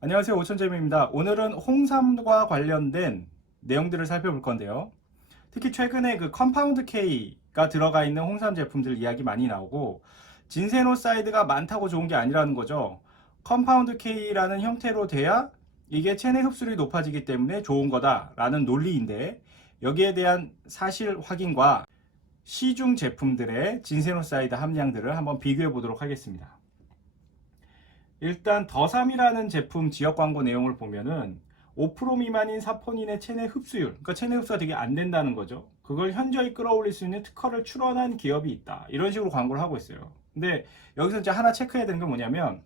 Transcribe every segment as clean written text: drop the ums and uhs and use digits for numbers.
안녕하세요, 오천재미입니다. 오늘은 홍삼과 관련된 내용들을 살펴볼 건데요. 특히 최근에 그 컴파운드 K가 들어가 있는 홍삼 제품들 이야기 많이 나오고, 진세노사이드가 많다고 좋은 게 아니라는 거죠. 컴파운드 K라는 형태로 돼야 이게 체내 흡수율이 높아지기 때문에 좋은 거다라는 논리인데, 여기에 대한 사실 확인과 시중 제품들의 진세노사이드 함량들을 한번 비교해 보도록 하겠습니다. 일단 더삼이라는 제품 지역 광고 내용을 보면은 5% 미만인 사포닌의 체내 흡수율, 그러니까 체내 흡수가 되게 안 된다는 거죠. 그걸 현저히 끌어올릴 수 있는 특허를 출원한 기업이 있다, 이런 식으로 광고를 하고 있어요. 근데 여기서 이제 하나 체크해야 되는 건 뭐냐면,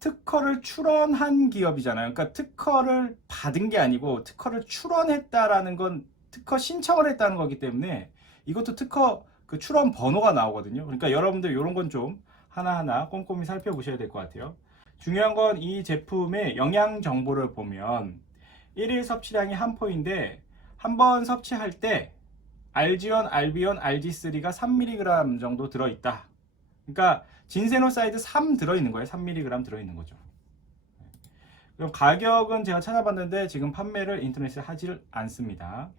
특허를 출원한 기업이잖아요. 그러니까 특허를 받은 게 아니고 특허를 출원했다라는 건 특허 신청을 했다는 거기 때문에 이것도 특허 그 출원 번호가 나오거든요. 그러니까 여러분들 이런 건 좀 하나하나 꼼꼼히 살펴보셔야 될 것 같아요. 중요한 건 이 제품의 영양 정보를 보면 1일 섭취량이 한 포인데, 한 번 섭취할 때 알지온, 알비온, 알지3가 3mg 정도 들어있다. 그러니까 진세노사이드 3 들어있는 거예요. 3mg 들어있는 거죠. 그럼 가격은 제가 찾아봤는데 지금 판매를 인터넷에 하질 않습니다.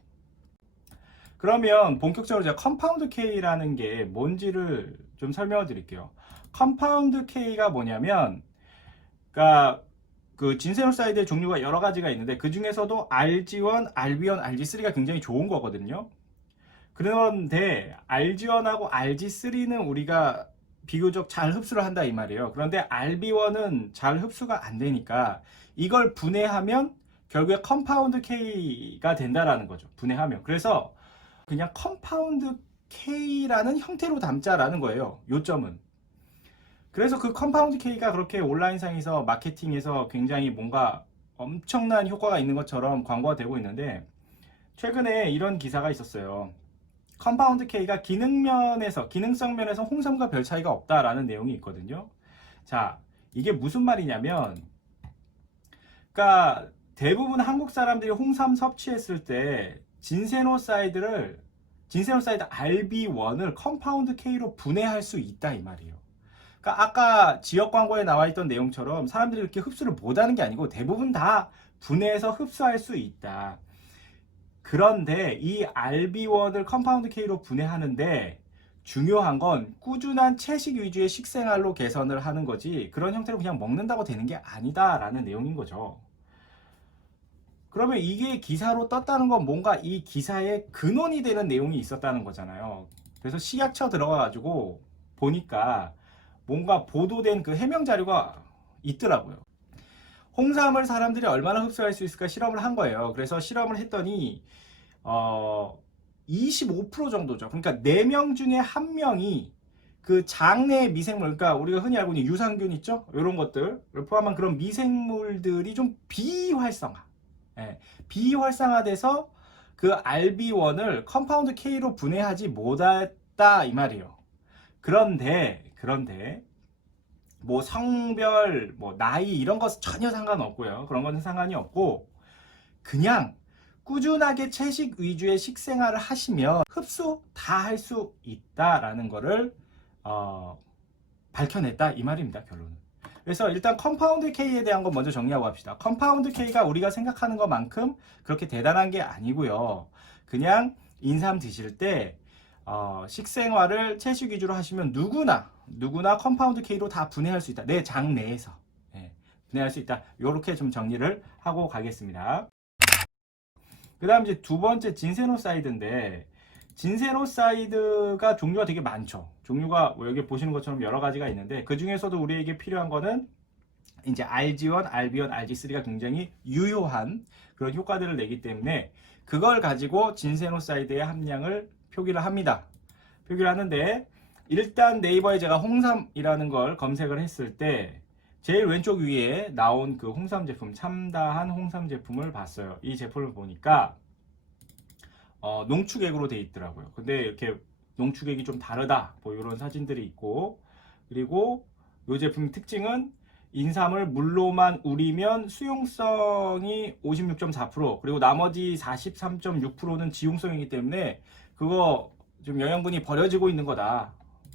그러면 본격적으로 제가 컴파운드 K라는 게 뭔지를 좀 설명을 드릴게요. 컴파운드 K가 뭐냐면, 그러니까 그 진세노사이드의 종류가 여러 가지가 있는데 그 중에서도 알지원, 알비온, 알지3가 굉장히 좋은 거거든요. 그런데 알지원하고 알지3는 우리가 비교적 잘 흡수를 한다 이 말이에요. 그런데 알비원은 잘 흡수가 안 되니까 이걸 분해하면 결국에 컴파운드 K가 된다라는 거죠. 분해하면. 그래서 그냥 컴파운드 K라는 형태로 담자라는 거예요. 요점은. 그래서 그 컴파운드 K가 그렇게 온라인상에서 마케팅에서 굉장히 뭔가 엄청난 효과가 있는 것처럼 광고가 되고 있는데, 최근에 이런 기사가 있었어요. 컴파운드 K가 기능성 면에서 홍삼과 별 차이가 없다라는 내용이 있거든요. 자, 이게 무슨 말이냐면, 그러니까 대부분 한국 사람들이 홍삼 섭취했을 때 진세노사이드 RB1을 컴파운드 K로 분해할 수 있다 이 말이에요. 그러니까 아까 지역 광고에 나와 있던 내용처럼 사람들이 이렇게 흡수를 못하는 게 아니고 대부분 다 분해해서 흡수할 수 있다. 그런데 이 RB1을 컴파운드 K로 분해하는데 중요한 건 꾸준한 채식 위주의 식생활로 개선을 하는 거지, 그런 형태로 그냥 먹는다고 되는 게 아니다라는 내용인 거죠. 그러면 이게 기사로 떴다는 건 뭔가 이 기사에 근원이 되는 내용이 있었다는 거잖아요. 그래서 식약처 들어가가지고 보니까 뭔가 보도된 그 해명 자료가 있더라고요. 홍삼을 사람들이 얼마나 흡수할 수 있을까 실험을 한 거예요. 그래서 실험을 했더니 25% 정도죠. 그러니까 4명 중에 1명이 그 장내 미생물, 그러니까 우리가 흔히 알고 있는 유산균 있죠? 이런 것들을 포함한 그런 미생물들이 좀 비활성화돼서 그 RB1을 컴파운드 K로 분해하지 못했다 이 말이에요. 그런데 뭐 성별, 뭐 나이 이런 거 전혀 상관없고요. 그런 거는 상관이 없고, 그냥 꾸준하게 채식 위주의 식생활을 하시면 흡수 다 할 수 있다라는 거를 밝혀냈다 이 말입니다, 결론은. 그래서 일단 컴파운드 K에 대한 건 먼저 정리하고 합시다. 컴파운드 K가 우리가 생각하는 것만큼 그렇게 대단한 게 아니고요. 그냥 인삼 드실 때 식생활을 채식 위주로 하시면 누구나 컴파운드 K로 다 분해할 수 있다. 내 장 내에서 분해할 수 있다. 이렇게 좀 정리를 하고 가겠습니다. 그 다음 이제 두 번째 진세노사이드인데, 진세노사이드가 종류가 되게 많죠. 종류가 뭐 여기 보시는 것처럼 여러 가지가 있는데, 그 중에서도 우리에게 필요한 거는 이제 알지원, 알비온, 알지3가 굉장히 유효한 그런 효과들을 내기 때문에 그걸 가지고 진세노사이드의 함량을 표기를 합니다. 표기를 하는데, 일단 네이버에 제가 홍삼이라는 걸 검색을 했을 때 제일 왼쪽 위에 나온 그 홍삼 제품, 참다한 홍삼 제품을 봤어요. 이 제품을 보니까 농축액으로 돼 있더라고요. 근데 이렇게 농축액이 좀 다르다, 뭐 이런 사진들이 있고, 그리고 이 제품 특징은 인삼을 물로만 우리면 수용성이 56.4%, 그리고 나머지 43.6%는 지용성이기 때문에 그거 좀 영양분이 버려지고 있는 거다.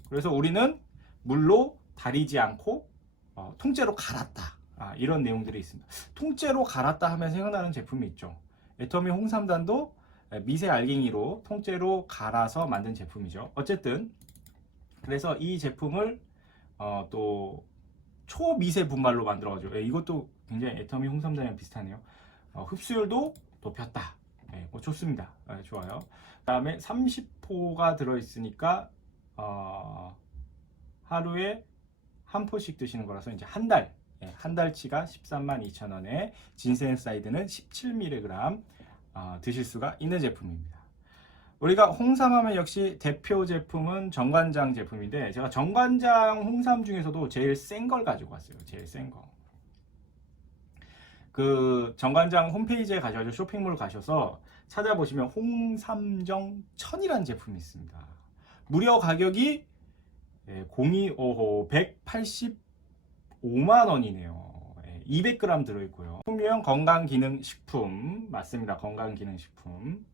그래서 우리는 물로 달이지 않고 통째로 갈았다. 이런 내용들이 있습니다. 통째로 갈았다 하면 생각나는 제품이 있죠. 애터미 홍삼단도 미세 알갱이로 통째로 갈아서 만든 제품이죠. 어쨌든 그래서 이 제품을 또 초미세 분말로 만들어가지고 이것도 굉장히 애터미 홍삼단이랑 비슷하네요. 흡수율도 높였다. 뭐 좋습니다. 좋아요. 그 다음에 30포가 들어있으니까 하루에 한 포씩 드시는 거라서 이제 한 달치가 132,000원에 진센사이드는 17mg 드실 수가 있는 제품입니다. 우리가 홍삼하면 역시 대표 제품은 정관장 제품인데 제가 정관장 홍삼 중에서도 제일 센 걸 가지고 왔어요. 제일 센 거. 그 정관장 홈페이지에 가셔서 쇼핑몰 가셔서 찾아보시면 홍삼정 1000이라는 제품이 있습니다. 무려 가격이 0255 185만 원이네요. 200g 들어있고요. 풍미형 건강기능식품 맞습니다. 건강기능식품.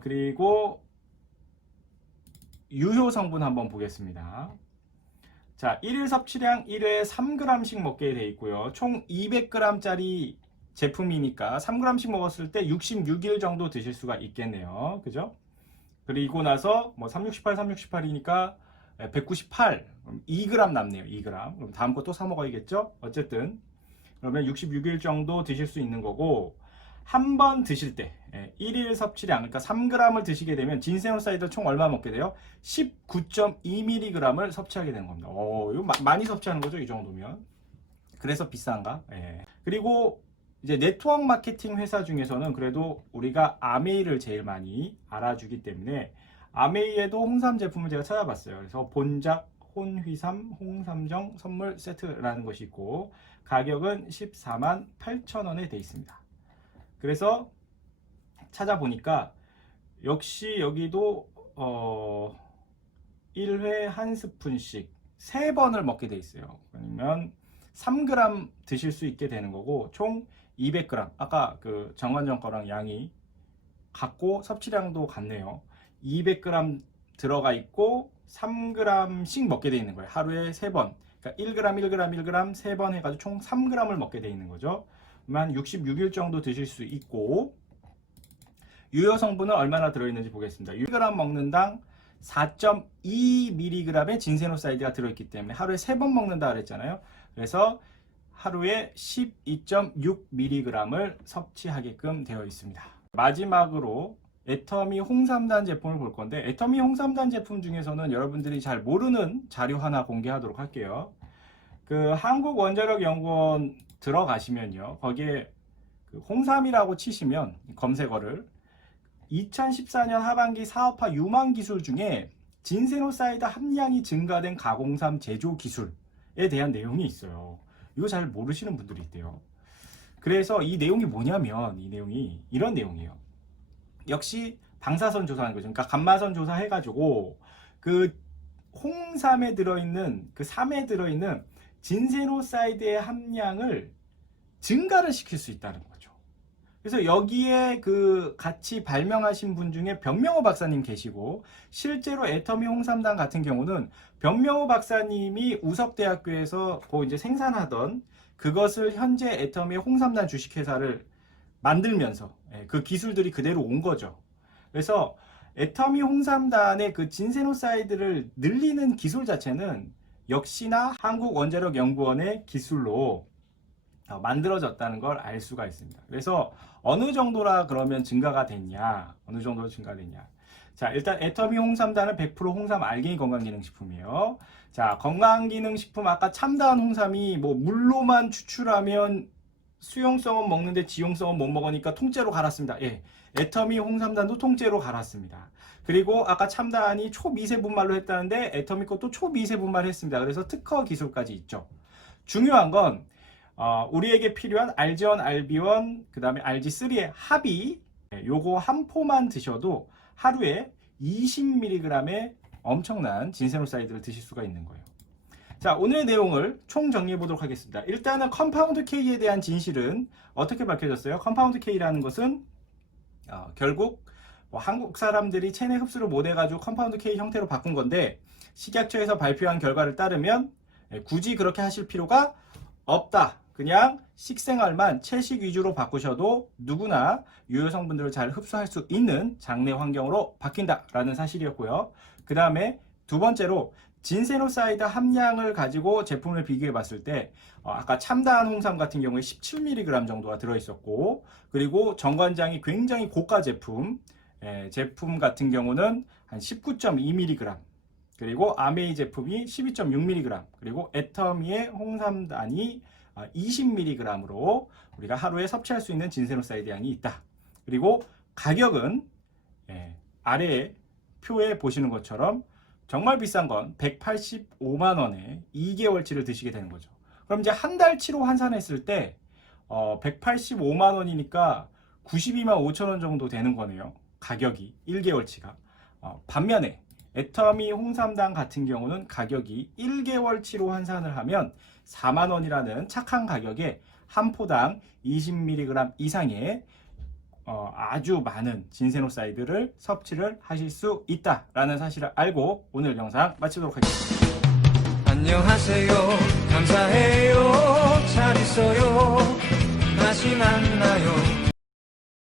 그리고 유효 성분 한번 보겠습니다. 자, 1일 섭취량 1회에 3g씩 먹게 돼 있고요. 총 200g짜리 제품이니까 3g씩 먹었을 때 66일 정도 드실 수가 있겠네요. 그죠? 그리고 나서 뭐 368, 368이니까 198, 2g 남네요. 2g. 그럼 다음 거 또 사 먹어야겠죠? 어쨌든 그러면 66일 정도 드실 수 있는 거고 한 번 드실 때 1일 섭취량 그러니까 3g을 드시게 되면 진세노사이드 총 얼마 먹게 돼요? 19.2mg을 섭취하게 되는 겁니다. 이거 많이 섭취하는 거죠, 이 정도면. 그래서 비싼가? 그리고 이제 네트워크 마케팅 회사 중에서는 그래도 우리가 아메이를 제일 많이 알아주기 때문에 아메이에도 홍삼 제품을 제가 찾아봤어요. 그래서 본작 혼휘삼 홍삼정 선물 세트라는 것이 있고 가격은 148,000원에 되어 있습니다. 그래서 찾아보니까 역시 여기도 1회 한 스푼씩 3번을 먹게 돼 있어요. 그러면 3g 드실 수 있게 되는 거고 총 200g. 아까 그 정관장 거랑 양이 같고 섭취량도 같네요. 200g 들어가 있고 3g씩 먹게 돼 있는 거예요. 하루에 3번. 그러니까 1g, 1g, 1g 3번 해가지고 총 3g을 먹게 돼 있는 거죠. 만 66일 정도 드실 수 있고 유효 성분은 얼마나 들어있는지 보겠습니다. 1g 먹는당 4.2mg의 진세노사이드가 들어있기 때문에 하루에 3번 먹는다 그랬잖아요. 그래서 하루에 12.6mg을 섭취하게끔 되어 있습니다. 마지막으로 애터미 홍삼단 제품을 볼 건데 애터미 홍삼단 제품 중에서는 여러분들이 잘 모르는 자료 하나 공개하도록 할게요. 그 한국원자력연구원 들어가시면요. 거기에 그 홍삼이라고 치시면 검색어를 2014년 하반기 사업화 유망 기술 중에 진세노사이드 함량이 증가된 가공삼 제조 기술에 대한 내용이 있어요. 이거 잘 모르시는 분들이 있대요. 그래서 이 내용이 뭐냐면 이 내용이 이런 내용이에요. 역시 방사선 조사하는 거죠. 그러니까 감마선 조사해가지고 그 홍삼에 들어있는 그 삼에 들어있는 진세노사이드의 함량을 증가를 시킬 수 있다는 거죠. 그래서 여기에 그 같이 발명하신 분 중에 변명호 박사님 계시고 실제로 애터미 홍삼단 같은 경우는 변명호 박사님이 우석대학교에서 그 이제 생산하던 그것을 현재 애터미 홍삼단 주식회사를 만들면서 그 기술들이 그대로 온 거죠. 그래서 애터미 홍삼단의 그 진세노사이드를 늘리는 기술 자체는 역시나 한국원자력연구원의 기술로 만들어졌다는 걸 알 수가 있습니다. 그래서 어느 정도라 그러면 증가가 됐냐? 어느 정도로 증가됐냐? 자, 일단 애터미 홍삼단은 100% 홍삼 알갱이 건강기능식품이에요. 자, 건강기능식품 아까 첨다한 홍삼이 뭐 물로만 추출하면 수용성은 먹는데 지용성은 못 먹으니까 통째로 갈았습니다. 애터미 홍삼단도 통째로 갈았습니다. 그리고 아까 첨다한이 초미세 분말로 했다는데 애터미 것도 초미세 분말 했습니다. 그래서 특허 기술까지 있죠. 중요한 건 우리에게 필요한 RG1, RB1, 그 다음에 RG3의 합이 요거 한 포만 드셔도 하루에 20mg의 엄청난 진세노사이드를 드실 수가 있는 거예요. 자, 오늘의 내용을 총 정리해 보도록 하겠습니다. 일단은 컴파운드 K에 대한 진실은 어떻게 밝혀졌어요? 컴파운드 K라는 것은 결국 한국 사람들이 체내 흡수를 못 해가지고 컴파운드 K 형태로 바꾼 건데 식약처에서 발표한 결과를 따르면 굳이 그렇게 하실 필요가 없다. 그냥 식생활만 채식 위주로 바꾸셔도 누구나 유효 성분들을 잘 흡수할 수 있는 장내 환경으로 바뀐다라는 사실이었고요. 그 다음에 두 번째로 진세노사이드 함량을 가지고 제품을 비교해 봤을 때 아까 참다한 홍삼 같은 경우에 17mg 정도가 들어있었고, 그리고 정관장이 굉장히 고가 제품 같은 경우는 한 19.2mg, 그리고 아메이 제품이 12.6mg, 그리고 애터미의 홍삼단이 20mg으로 우리가 하루에 섭취할 수 있는 진세노사이드 양이 있다. 그리고 가격은 아래 표에 보시는 것처럼 정말 비싼 건 185만 원에 2개월치를 드시게 되는 거죠. 그럼 이제 한 달치로 환산했을 때 185만 원이니까 92만 5천 원 정도 되는 거네요. 가격이 1개월치가. 반면에 애터미 홍삼당 같은 경우는 가격이 1개월치로 환산을 하면 4만 원이라는 착한 가격에 한 포당 20mg 이상의 아주 많은 진세노사이드를 섭취를 하실 수 있다라는 사실을 알고 오늘 영상 마치도록 하겠습니다. 안녕하세요. 감사해요.